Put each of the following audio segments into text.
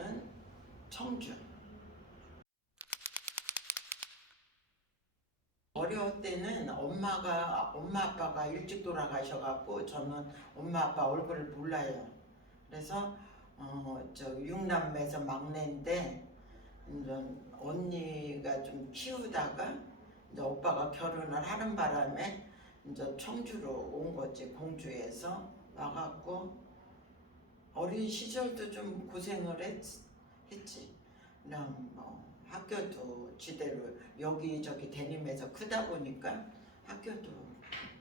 시절은 청주. 어려울 때는 엄마 아빠가 일찍 돌아가셔갖고 저는 엄마 아빠 얼굴을 몰라요. 그래서 저 육남매에서 막내인데 이제 언니가 좀 키우다가 이제 오빠가 결혼을 하는 바람에 이제 청주로 온 거지. 공주에서 와갖고 어린 시절도 좀 고생을 했지. 그냥 뭐 학교도 지대로 여기저기 다니면서 크다 보니까 학교도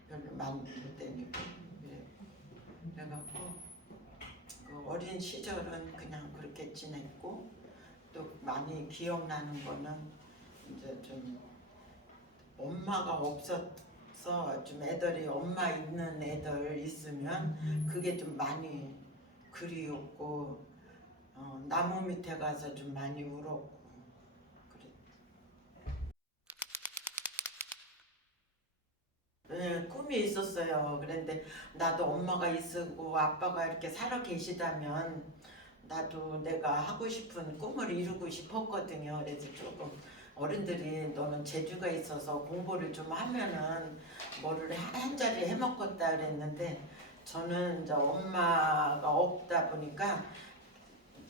별로 많이 못 다니고 그래갖고 그 어린 시절은 그냥 그렇게 지냈고 또 많이 기억나는 거는 이제 좀 엄마가 없어서 좀 애들이 엄마 있는 애들 있으면 그게 좀 많이 그리웠고 나무 밑에 가서 좀 많이 울었고 그래. 네, 꿈이 있었어요. 그런데 나도 엄마가 있고 아빠가 이렇게 살아 계시다면 나도 내가 하고 싶은 꿈을 이루고 싶었거든요. 그래서 조금 어른들이 너는 재주가 있어서 공부를 좀 하면은 뭐를 한 자리 해먹겠다 그랬는데 저는 이제 엄마가 없다 보니까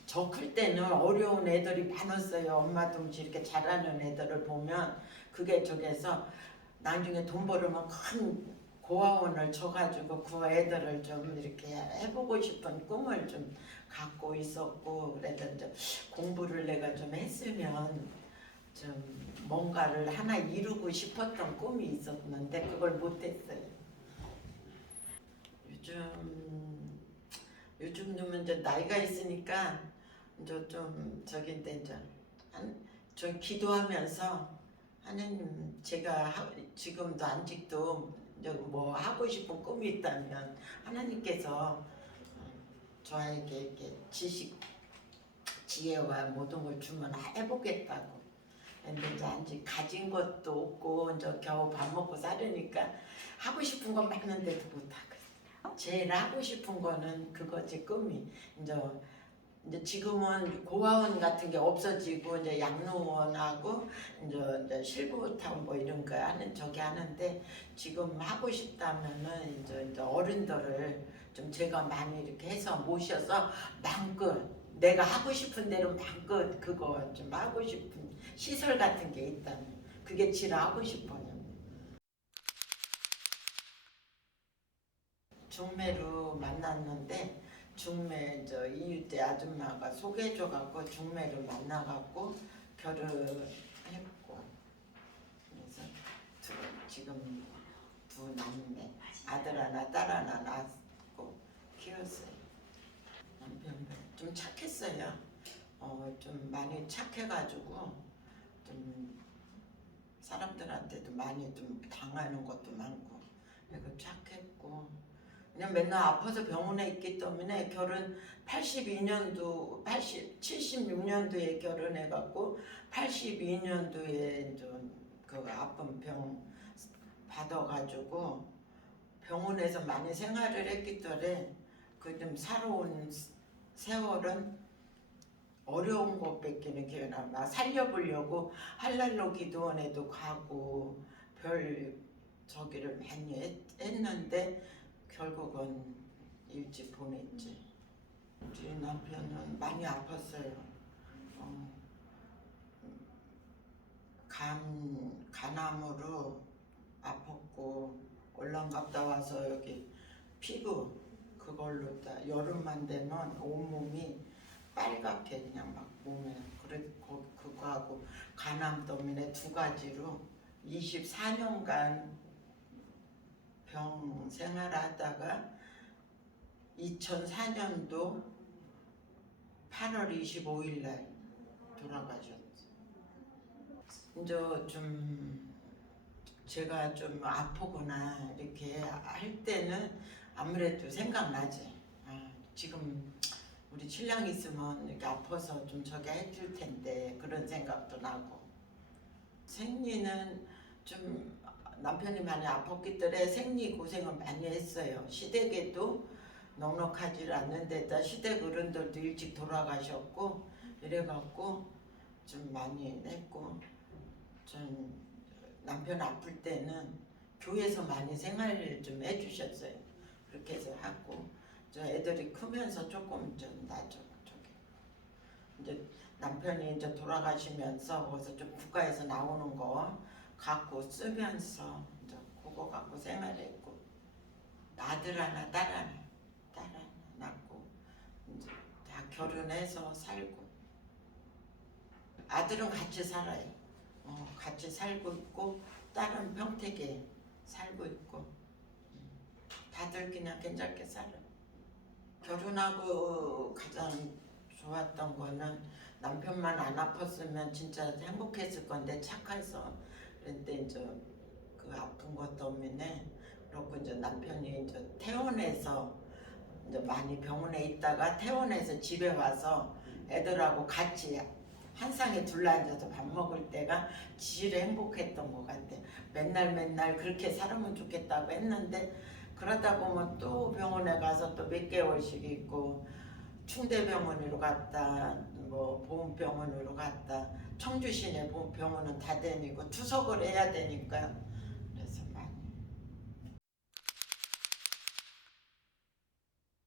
저 클 때는 어려운 애들이 많았어요. 엄마 둥지 이렇게 잘하는 애들을 보면 그게 저게서 나중에 돈 벌으면 큰 고아원을 줘가지고 그 애들을 좀 이렇게 해보고 싶은 꿈을 좀 갖고 있었고 그래서 이제 공부를 내가 좀 했으면 좀 뭔가를 하나 이루고 싶었던 꿈이 있었는데 그걸 못했어요. 요즘 놈은 이제 나이가 있으니까 이제 좀 저긴데 이제 좀 기도하면서 하나님 제가 지금도 아직도 뭐 하고 싶은 꿈이 있다면 하나님께서 저에게 이렇게 지식, 지혜와 모든 걸 주면 해보겠다고. 근데 이제 아직 가진 것도 없고 이제 겨우 밥 먹고 사려니까 하고 싶은 건 많은데도 못하고. 제일 하고 싶은 거는 그거지 꿈이. 이제 지금은 고아원 같은 게 없어지고 이제 양로원하고 이제 실버타운 뭐 이런 거 하는 저기 하는데 지금 하고 싶다면은 이제 어른들을 좀 제가 많이 이렇게 해서 모셔서 마음껏 내가 하고 싶은 대로 마음껏 그거 좀 하고 싶은 시설 같은 게 있다면 그게 제일 하고 싶어요. 중매로 만났는데 중매 저 이웃대 아줌마가 소개해줘갖고 중매로 만나갖고 결혼했고 그래서 지금 두 남매 아들 하나 딸 하나 낳고 키웠어요. 남편은 좀 착했어요. 좀 많이 착해가지고 좀 사람들한테도 많이 좀 당하는 것도 많고 그리고 착했고 그냥 맨날 아파서 병원에 있기 때문에 결혼 82년도, 76년도에 결혼해갖고 82년도에 그 아픈 병 받아가지고 병원에서 많이 생활을 했기 때문에 그 좀 살아온 세월은 어려운 것밖에는 기억이 안 나. 살려보려고 할랄로 기도원에도 가고 별 저기를 많이 했는데 결국은 일찍 보냈지. 우리 남편은 많이 아팠어요. 간암으로 아팠고 올랑 갔다 와서 여기 피부 그걸로 다 여름만 되면 온몸이 빨갛게 그냥 막 몸에 그래 그거하고 간암 때문에 두 가지로 24년간 병 생활하다가 2004년도 8월 25일 날 돌아가셨어요. 이제 좀 제가 좀 아프거나 이렇게 할 때는 아무래도 생각나지. 지금 우리 신랑 있으면 이렇게 아파서 좀 저기 해줄 텐데 그런 생각도 나고. 생리는 좀 남편이 많이 아팠기 때문에 생리 고생을 많이 했어요. 시댁에도 넉넉하지 않는데다 시댁 어른들도 일찍 돌아가셨고 이래갖고 좀 많이 했고, 전 남편 아플 때는 교회에서 많이 생활을 좀 해주셨어요. 그렇게 해서 하고, 저 애들이 크면서 조금 좀 나죠. 저기 이제 남편이 이제 돌아가시면서 거기서 좀 국가에서 나오는 거 갖고 쓰면서 이제 그거 갖고 생활했고, 아들 하나 딸 하나 낳고 이제 다 결혼해서 살고, 아들은 같이 살아요. 같이 살고 있고 딸은 평택에 살고 있고, 다들 그냥 괜찮게 살아. 결혼하고 가장 좋았던 거는 남편만 안 아팠으면 진짜 행복했을 건데 착해서. 그런데 이제 그 아픈 것 때문에, 그렇고 이제 남편이 이제 퇴원해서 이제 많이 병원에 있다가 퇴원해서 집에 와서 애들하고 같이 한 상에 둘러앉아서 밥 먹을 때가 제일 행복했던 것 같아. 맨날 그렇게 살으면 좋겠다고 했는데, 그러다 보면 또 병원에 가서 또 몇 개월씩 있고, 충대병원으로 갔다, 뭐 보훈병원으로 갔다, 청주시내 보훈병원은 다 다니고 투석을 해야 되니까. 그래서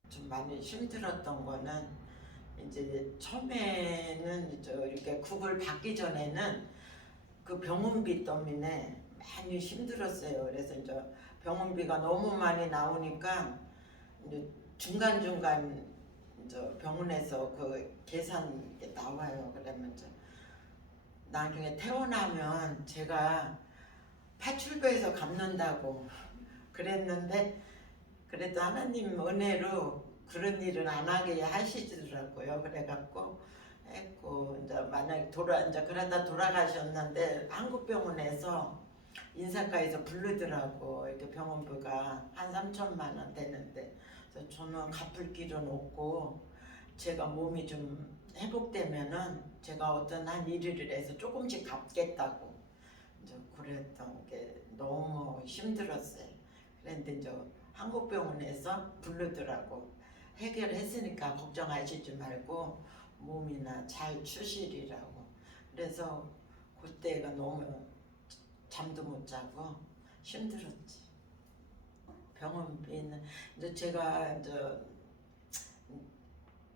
좀 많이 힘들었던 거는, 이제 처음에는 이제 이렇게 국을 받기 전에는 그 병원비 때문에 많이 힘들었어요. 그래서 이제 병원비가 너무 많이 나오니까 이제 중간중간 이제 병원에서 그 계산 나와요. 그러면 이제 나중에 퇴원하면 제가 파출부에서 갚는다고 그랬는데, 그래도 하나님 은혜로 그런 일은 안 하게 하시더라고요. 그래갖고 했고, 이제 만약에 이제 그러다 돌아가셨는데 한국병원에서 인사과에서 부르더라고. 이렇게 병원비가 한 3천만 원 되는데, 그래서 저는 갚을 길은 없고, 제가 몸이 좀 회복되면은 제가 어떤 한 일을 해서 조금씩 갚겠다고 이제 그랬던 게 너무 힘들었어요. 그런데 이제 한국병원에서 부르더라고. 해결했으니까 걱정하시지 말고 몸이나 잘 추시리라고. 그래서 그때가 너무 잠도 못 자고 힘들었지. 병원비는 이제 제가 이제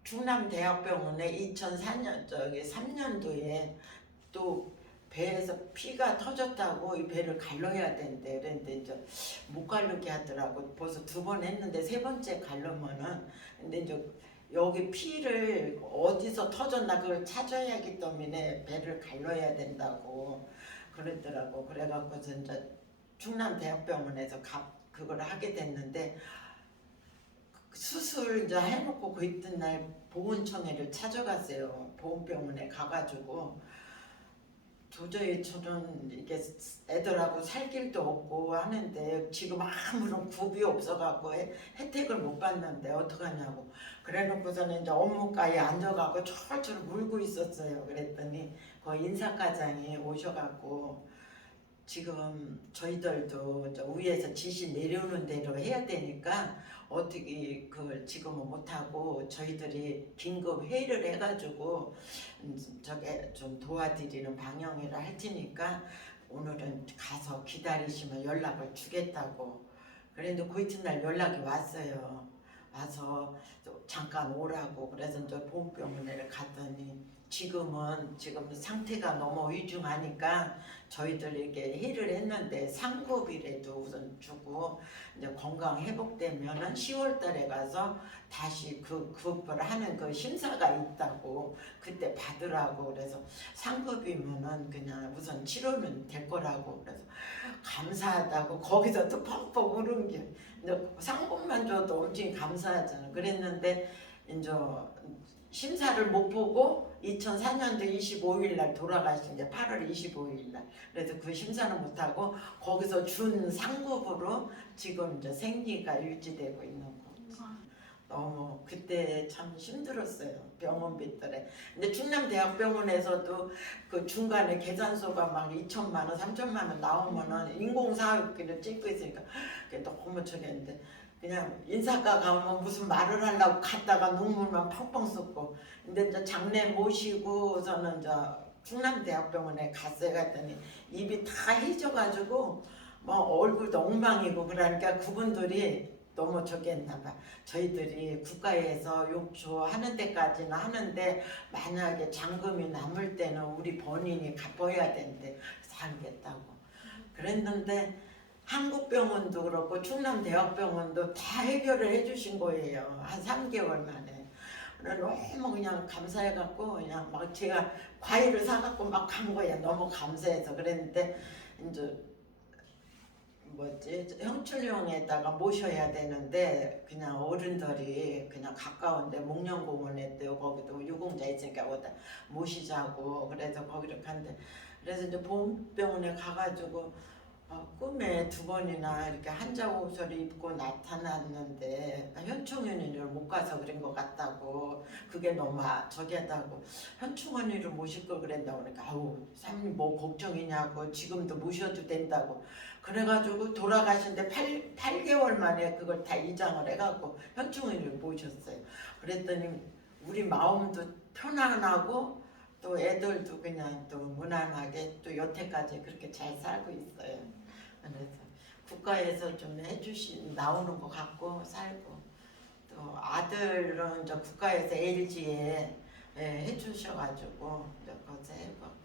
충남대학병원에 2004년 저기 3년도에 또 배에서 피가 터졌다고 이 배를 갈라야 된대. 그런데 이제 못 갈르게 하더라고. 벌써 2번 했는데 3번째 갈르면은, 근데 이제 여기 피를 어디서 터졌나 그걸 찾아야 하기 때문에 배를 갈라야 된다고 그랬더라고. 그래갖고서 이제 충남대학병원에서 그걸 하게 됐는데, 수술 이제 해놓고 그 이튿날 보건청에를 찾아갔어요. 보건병원에 가가지고 도저히 저는 이게 애들하고 살 길도 없고 하는데 지금 아무런 굽이 없어갖고 혜택을 못 받는데 어떡하냐고. 그래놓고서는 이제 업무가에 앉아가고 철철 울고 있었어요. 그랬더니 그 인사과장이 오셔갖고, 지금 저희들도 위에서 지시 내려오는 대로 해야 되니까 어떻게 그걸 지금은 못하고 저희들이 긴급 회의를 해가지고 저게 좀 도와드리는 방향이라 할 테니까 오늘은 가서 기다리시면 연락을 주겠다고. 그런데 그 이튿날 연락이 왔어요. 와서 또 잠깐 오라고. 그래서 이제 보훈병원에 갔더니 지금 상태가 너무 위중하니까 저희들에게 회의를 했는데 상급이라도 우선 주고, 이제 건강 회복되면은 10월 달에 가서 다시 그걸 하는 그 심사가 있다고 그때 받으라고. 그래서 상급이면은 그냥 우선 치료는 될 거라고. 그래서 감사하다고 거기서 또 펑펑 울은 게, 이제 상급만 줘도 엄청 감사하잖아. 그랬는데 이제 심사를 못 보고 2004년도 25일 날 돌아가신 게 8월 25일 날. 그래서 그 심사는 못 하고 거기서 준 상급으로 지금 이제 생리가 유지되고 있는 거. 너무 그때 참 힘들었어요. 병원비 때문에. 근데 충남대학병원에서도 그 중간에 계산서가 막 2천만 원, 3천만 원 나오면은 인공사업기를 찍고 있으니까 그게 너무 저기했는데, 그냥 인사과 가면 무슨 말을 하려고 갔다가 눈물만 펑펑 쏟고. 근데 이제 장례 모시고 저는 이제 충남대학병원에 갔어요. 갔더니 입이 다 해져가지고 뭐 얼굴도 엉망이고 그러니까 그분들이 너무 저기 했나 봐. 저희들이 국가에서 욕조 하는 데까지는 하는데 만약에 잔금이 남을 때는 우리 본인이 갚아야 된대. 그래서 알겠다고 그랬는데 한국병원도 그렇고 충남대학병원도 다 해결을 해주신 거예요. 한 3개월 만에. 너무 그냥 감사해갖고 그냥 막 제가 과일을 사갖고 막 간 거예요. 너무 감사해서. 그랬는데 이제 뭐지 형철용에다가 모셔야 되는데 그냥 어른들이 그냥 가까운데 목련공원에 또 거기도 유공자 있으니까 거기다 모시자고 그래서 거기를 갔는데 그래서 이제 보험병원에 가가지고 꿈에 2번이나 이렇게 한자 옷을 입고 나타났는데 현충원이를 못 가서 그런 것 같다고 그게 너무 저기 하다고 현충원이를 모실 걸 그랬다고 그러니까 아우 사모님 뭐 걱정이냐고 지금도 모셔도 된다고 그래가지고 돌아가신데 8개월 만에 그걸 다 이장을 해갖고 현충원이를 모셨어요. 그랬더니 우리 마음도 편안하고 또 애들도 그냥 또 무난하게 또 여태까지 그렇게 잘 살고 있어요. 그래서 국가에서 좀 해주신 나오는 것 같고 살고 또 아들은 이제 국가에서 LG에 해주셔가지고 이제 거기서 해봤고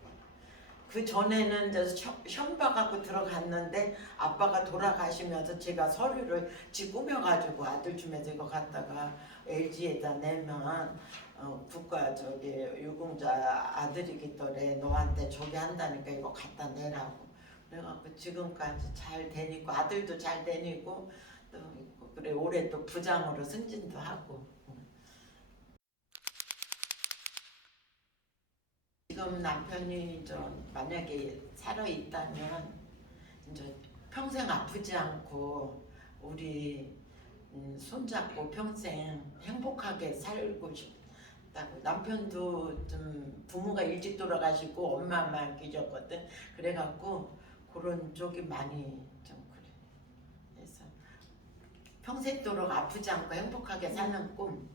그 전에는 이제 시험 봐갖고 들어갔는데 아빠가 돌아가시면서 제가 서류를 지 꾸며가지고 아들 주면서 이거 갖다가 LG에다 내면 국가 저기 유공자 아들이기 때문에 너한테 저기 한다니까 이거 갖다 내라고 그래갖고 지금까지 잘 다니고 아들도 잘 다니고 또 있고 그래 올해 또 부장으로 승진도 하고 지금 남편이 좀 만약에 살아 있다면 이제 평생 아프지 않고 우리 손잡고 평생 행복하게 살고 싶다고 남편도 좀 부모가 일찍 돌아가시고 엄마만 계셨거든 그래갖고 그런 쪽이 많이 좀 그래 그래서 평생도록 아프지 않고 행복하게 사는 꿈